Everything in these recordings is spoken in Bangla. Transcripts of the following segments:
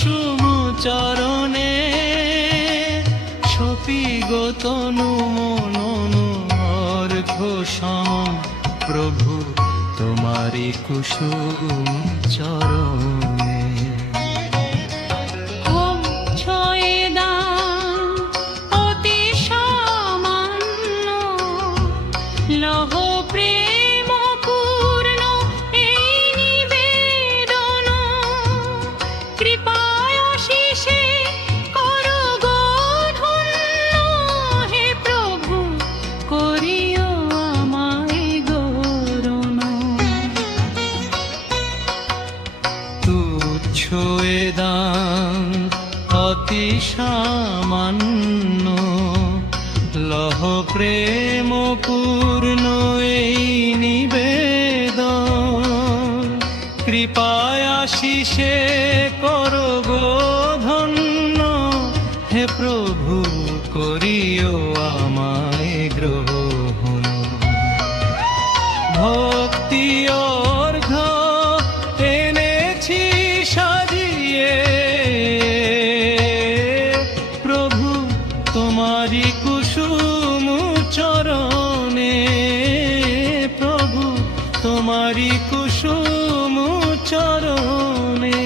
কুসুম চরণে সপিগতনু মননু অর্ঘ সম প্রভু তোমারি কুসুম চরণে। লহ প্রেম পূর্ণ এই নিবেদন, কৃপায় অশেষে করো গো ধন্য, হে প্রভু করিও আমায় গৌরন। তুচ্ছ এ দান অতি সামান্য, লহ প্রেম পূর্ণ এই নিবেদন, কৃপায় আশিসে করো গো ধন্য, হে প্রভু করিও আমায় গ্রহণ। ভক্তি অর্ঘ এনেছি সাজিয়ে, প্রভু তোমারি কুসুম চরণে, প্রভু তোমারি কুসুম চরণে।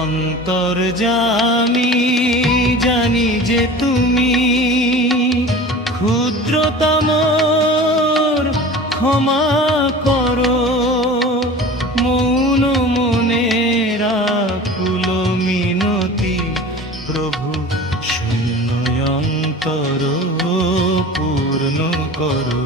অন্তর্যামী জানি যে তুমি ক্ষুদ্রতম ক্ষমা করো, মৌন মনের আকুল মিনতি প্রভু শূন্য অন্তর পূর্ণ করো।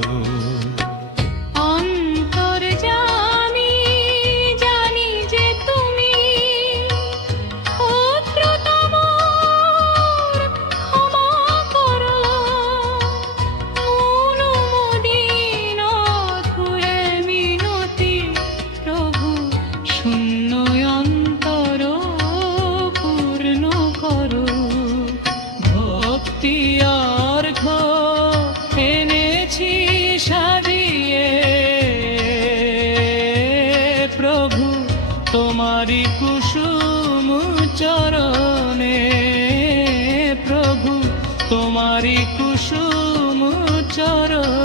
এনেছি সাজিয়ে, প্রভু তোমারি কুসুম চরণে, প্রভু তোমারি কুসুম চরণে।